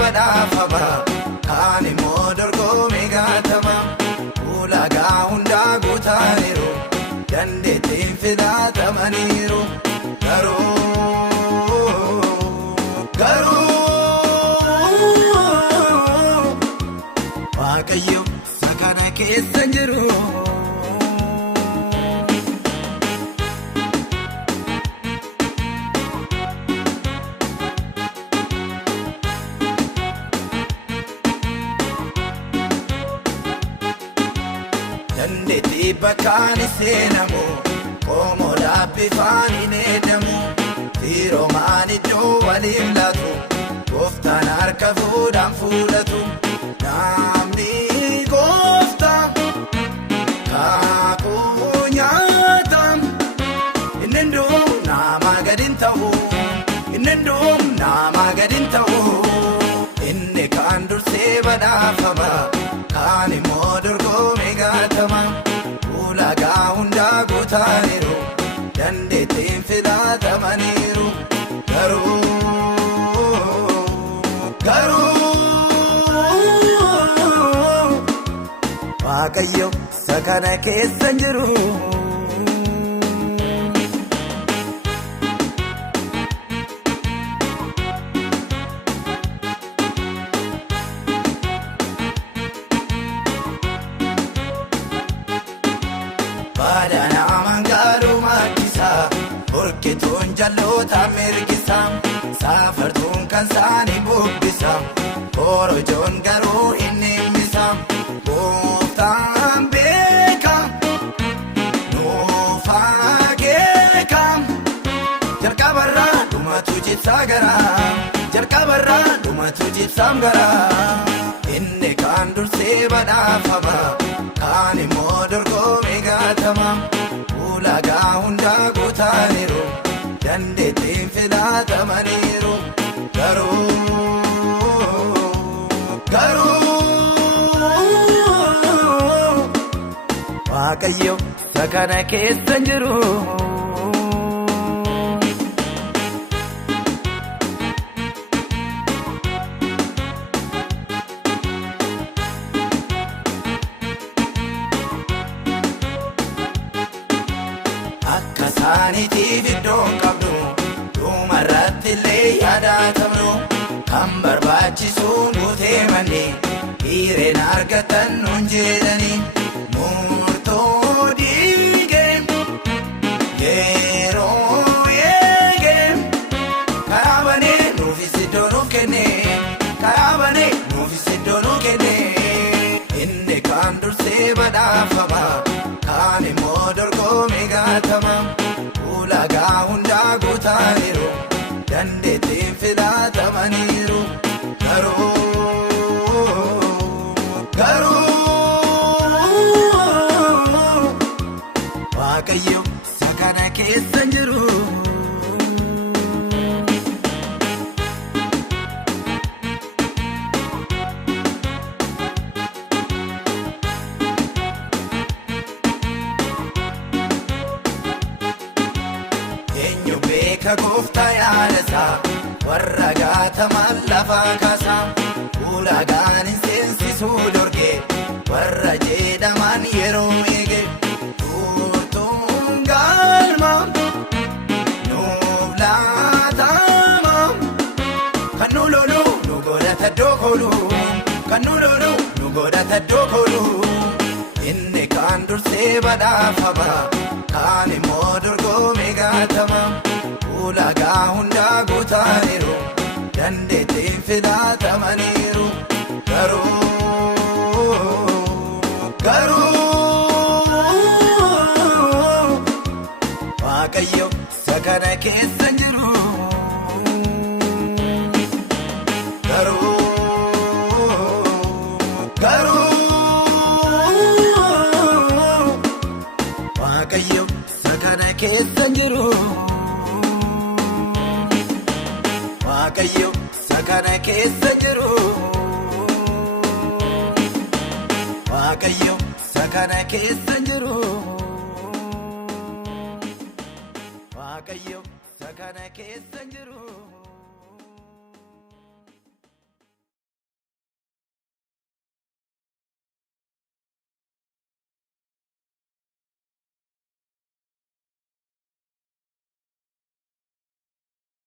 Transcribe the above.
badhaafama kaan immoo dorgomee gaatama ulaagaa hundaa guutaniiru dandeettiin filaatamaniiru garuu Waaqayyo sakana keessa jiru. Dandeettii bakkaani seenamu qoomoodhaaf bifaan hin eedamu tiiroomaan iddoo waliin laatu gooftaan harka fuudhaan fuudhatu namni gooftaa kaakuu nyaata inni ndoom nama gadin ta'u inni ndoom nama gadin ta'u inni kaan dursee badhaafama kaan immoo dorgomee gaatama ulaagaa hundaa guutaniiru dandeettiin filaatamaniiru garuu Waaqayyo sakana keessa jiru. Baadana amangaaruu maakisa burkituun jalloota mirgisa saafartuun kan saanii bubbisa korojoon garuu inni misa gooftaan beeka nuufaa geeka jalqabarraa dhumatu jibsaa garaa jalqabarraa dhumatu jibsaam garaa inni kaan dursee badhaafama kaan immoo dorgomee gaatama ulaagaa hundaa guutaniiru dandeettiin filaatamaniiru garuu Waaqayyo sakana keessa jiru. Akka saaniitiif iddoon qabdu dhumarratti illee yaadatamnu kan barbaachisu nuti manni hiireen argatan nuun jedhanii murtoo dhiigee yeroo eegee karaa banee nuufis iddoo nuuf kenne karaa banee nuufis iddoo nuuf kenne inni kaan dursee badhaafama kaan immoo dorgomee gaatama ulaagaa hundaa guutaniiru dandeettiin filaatamaniiru garuu Waaqayyo sakana keessa jiru. Eenyu beeka gooftaa yaadasaa warra gaataman lafaa kaasaa ulaagaan hin seensisuu dorgee warra jedhaman yeroo eege tuutuun galma nuuf laatama kan nu lolu nu godhata dookolu kan nu lolu nu godhata dookolu inni kaan dursee badhaafama kaan immoo dorgomee gaatama ulaagaa hundaa guutaniiru dandeettiin filaatamaniiru garuu Waaqayyo sakana keessa jiru. Waaqayyo sakana keessa jiru. Waaqayyo sakana keessa jiru. Waaqayyo sakana keessa jiru. Waaqayyo sakana keessa jiru.